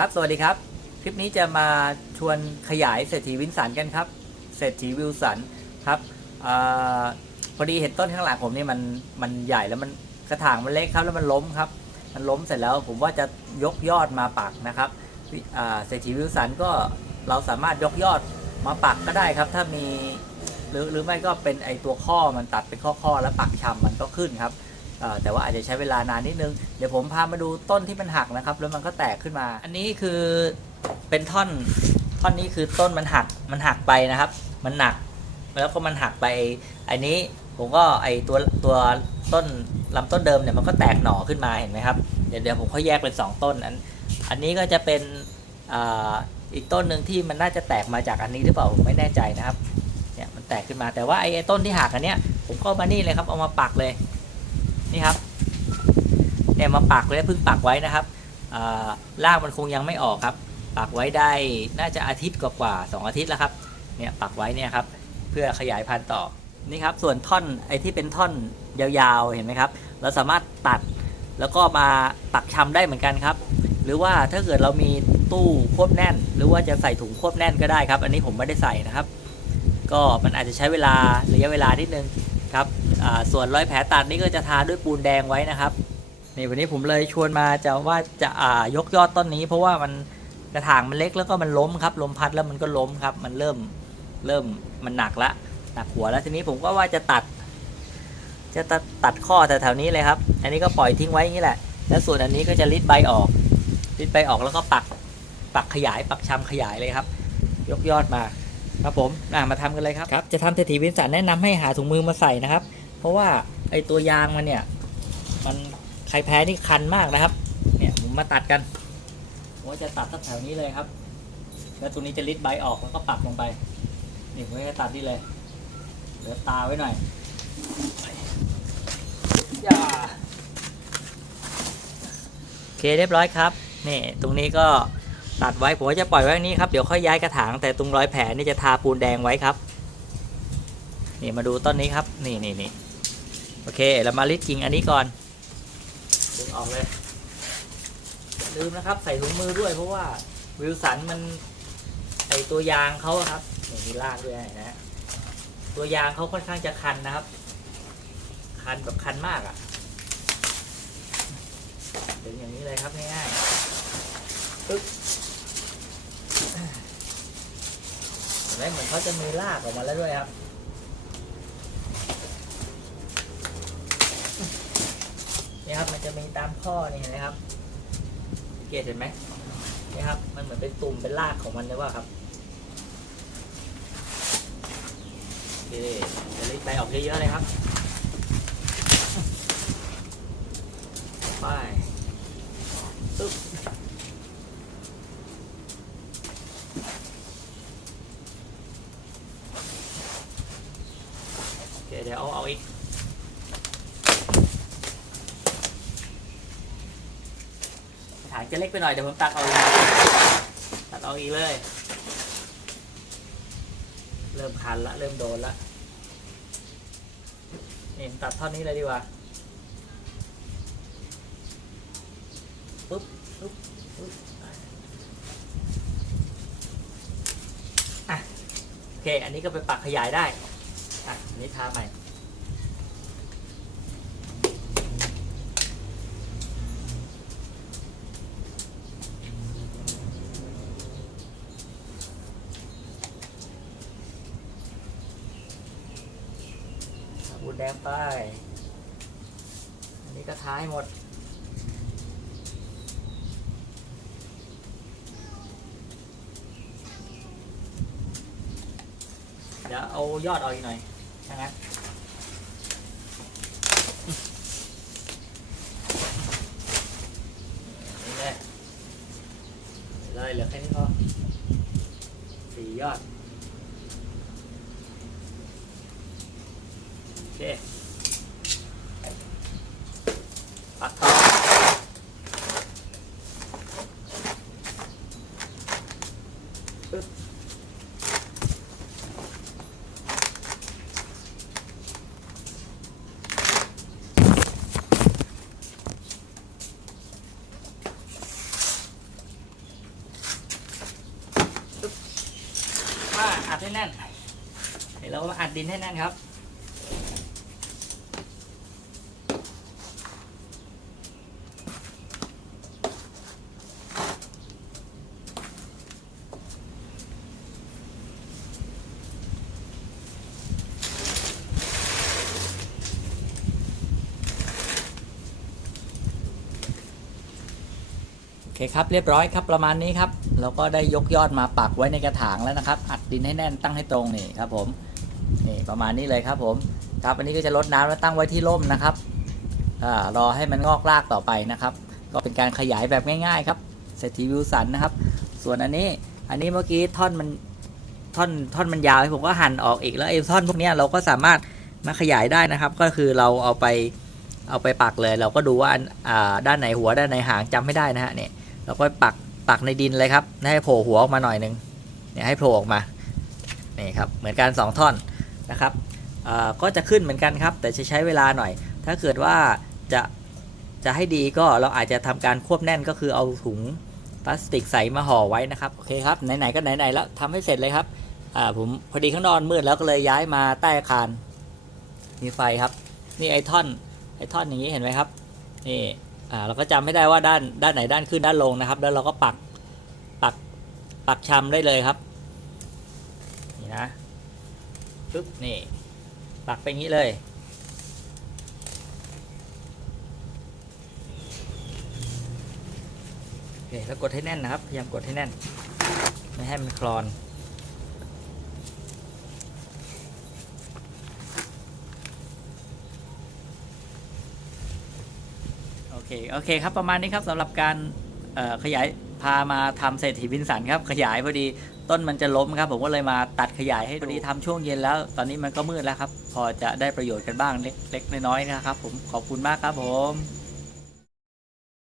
ครับ สวัสดีครับ คลิปนี้จะมาชวนขยายเศรษฐีวินสันกันครับ เศรษฐีวิลสันครับอพอดีเห็นต้นข้างหลังผมนี่มันมันใหญ่แล้วมันกระถางมันเล็กครับแล้วมันล้มครับ มันล้มเสร็จแล้วผมว่าจะยกยอดมาปักนะครับเศรษฐีวิลสันก็เราสามารถยกยอดมาปักก็ได้ครับ ถ้ามีหรือหรือไม่ก็เป็นไอตัวข้อมันตัดเป็นข้อๆแล้วปักชำมันก็ขึ้นครับ แต่ว่าอาจจะใช้เวลานานนิดนึง เดี๋ยวผมพามาดูต้นที่มันหักนะครับ แล้วมันก็แตกขึ้นมา อันนี้คือเป็นท่อนท่อนนี้คือต้นมันหักมันหักไปนะครับ มันหนัก แล้วก็มันหักไปไอ้นี้ผมก็ไอตัวตัวต้นลำต้นเดิมเนี่ยมันก็แตกหน่อขึ้นมาเห็นไหมครับเดี๋ยวเดี๋ยวผมค่อยแยกเป็นสองต้นอันอันนี้ก็จะเป็นอ,อีกต้นหนึ่งที่มันน่าจะแตกมาจากอันนี้หรือเปล่าผมไม่แน่ใจนะครับเนี่ยมันแตกขึ้นมาแต่ว่าไอ้ไอต้นที่หักอันเนี้ยผมก็มานี่เลยครับเอามาปักเลย นี่ครับเนี่ยมาปักเลยเพิ่งปักไว้นะครับอ่ารากมันคงยังไม่ออกครับ ปักไว้ได้น่าจะอาทิตย์กว่าๆสองอาทิตย์แล้วครับเนี่ยปักไว้เนี่ยครับเพื่อขยายพันธุ์ต่อนี่ครับส่วนท่อนไอ้ที่เป็นท่อนยาวๆเห็นไหมครับ เราสามารถตัดแล้วก็มาปักชำได้เหมือนกันครับ หรือว่าถ้าเกิดเรามีตู้ควบแน่น หรือว่าจะใส่ถุงควบแน่นก็ได้ครับ อันนี้ผมไม่ได้ใส่นะครับ ก็มันอาจจะใช้เวลาระยะเวลานิดนึง ครับส่วนรอยแผลตัดนี่ก็จะทาด้วยปูนแดงไว้นะครับนี่วันนี้ผมเลยชวนมาจะว่าจะายกยอดต้นนี้ เพราะว่ามันกระถางมันเล็กแล้วก็มันล้มครับลมพัดแล้วมันก็ล้มครับ มันเริ่มเริ่มมันหนักละหนักหัวแล้วทีนี้ผมก็ว่าจะตัด จะตัดตัดข้อแต่แถวๆนี้เลยครับ อันนี้ก็ปล่อยทิ้งไว้อย่างนี้แหละ แล้วส่วนอันนี้ก็จะริดใบออกริดใบออกแล้วก็ปักปักขยายปักชำขยายเลยครับ ยกยอดมา ครับผมอะมาทำกันเลยครับครับ จะทำเศรษฐีวินสันแนะนำให้หาถุงมือมาใส่นะครับ เพราะว่าไอตัวยางมันเนี่ย มันใครแพ้นี่คันมากนะครับ เนี่ยผมมาตัดกันผมว่าจะตัดตั้งแถวนี้เลยครับ แล้วตัวนี้จะริดใบออกแล้วก็ปักลงไปนี่ผมจะตัดนี่เลยเหลือตาไว้หน่อยอย่าโอเคเรียบร้อยครับนี่ตรงนี้ก็ ตัดไว้ผมจะปล่อยไว้อย่นี้ครับเดี๋ยวค่อยย้ายกระถางแต่ตรงรอยแผลนี่จะทาปูนแดงไว้ครับ นี่มาดูต้นนี้ครับ นี่นี่นี่โอเคเรามาลิดกิ่งอันนี้ก่อนดึงออกเลยอย่าลืมนะครับ ใส่ถุงมือด้วยเพราะว่าวิลสันมันไอตัวยางเขาครับนี่มีลากด้วยนะฮะตัวยางเขาค่อนข้างจะคันนะครับ คันแบบคันมากอะ่ะดึงอย่างนี้เลยครับง่าย ปึ๊บเห็นไหมเหมือนเขาจะมีรากออกมาแล้วด้วยครับนี่ครับมันจะมีตามข้อนี่เห็นไหมครับเกตเห็นไหมนี่ครับ มันเหมือนเป็นตุ่มเป็นรากของมันเลยว่าครับโอเคจะรีบไปออกเยอะๆเลยครับไปปึ๊บ เคเดี๋ยวเอาเอาอีกถางจะเล็กไปหน่อยเดี๋ยวผมตัดเอาอีกตัดเอาอีกเลย เริ่มคันละเริ่มโดนละนี่ผมตัดท่อนนี้เลยดีกว่าปุ๊บปุ๊บปุ๊บอะโอเค อันนี้ก็ไปปักขยายได้ อะอันนี้ทาใหม่บูดแดงไป อันนี้ก็ท้ายหมดเดี๋ยวเอายอดออกอีกหน่อย ถ้างั้นนี่เลยเลยเหลือแค่นี้พอสี่ยอด โอเค ปักต่อปึ๊บ ให้ แน่นเดี๋ยวเรามาอัดดินให้แน่นครับ โอเคครับ เรียบร้อยครับประมาณนี้ครับ เราก็ได้ยกยอดมาปักไว้ในกระถางแล้วนะครับ อัดดินให้แน่นตั้งให้ตรงนี่ครับผมนี่ประมาณนี้เลยครับผมครับอันนี้ก็จะลดน้ำแล้วตั้งไว้ที่ร่มนะครับอ่ารอให้มันงอกรากต่อไปนะครับ ก็เป็นการขยายแบบง่าย ๆ ครับเศรษฐีวิวสันนะครับ ส่วนอันนี้อันนี้เมื่อกี้ท่อนมันท่อนท่อนมันยาวผมก็หั่นออกอีกแล้วไอ้ท่อนพวกนี้เราก็สามารถมาขยายได้นะครับ ก็คือเราเอาไปเอาไปปักเลย เราก็ดูว่าอ่าด้านไหนหัวด้านไหนหางจำไม่ได้นะฮะเนี่ยเราก็ปัก ปักในดินเลยครับให้โผล่หัวออกมาหน่อยหนึงเนี่ยให้โผล่ออกมานี่ครับเหมือนกันสองท่อนนะครับก็จะขึ้นเหมือนกันครับ แต่จะใช้เวลาหน่อย ถ้าเกิดว่าจะจะให้ดีก็เราอาจจะทำการควบแน่นก็คือเอาถุงพลาสติกใสมาห่อไว้นะครับโอเคครับไหนๆก็ไหนๆแล้วทำให้เสร็จเลยครับผมพอดีข้างนอกมืดแล้วก็เลยย้ายมาใต้อาคารมีไฟครับ นี่ไอท่อนไอท่อนอย่างนี้เห็นไหมครับนี่ อ่าเราก็จำไม่ได้ว่าด้านด้านไหนด้านขึ้นด้านลงนะครับ แล้วเราก็ปักปักปักชำได้เลยครับนี่นะปึ๊บนี่ปักไปงี้เลยโอเคแล้วกดให้แน่นนะครับพยายามกดให้แน่น ไม่ให้มันคลอน เค โอเคครับ ประมาณนี้ครับสำหรับการขยายพามาทำเศรษฐีวินสันครับ ขยายพอดีต้นมันจะล้มครับ ผมก็เลยมาตัดขยายให้พอดีทำช่วงเย็นแล้ว ตอนนี้มันก็มืดแล้วครับ พอจะได้ประโยชน์กันบ้างเล็กเล็กน้อยๆนะครับ ผมขอบคุณมากครับผม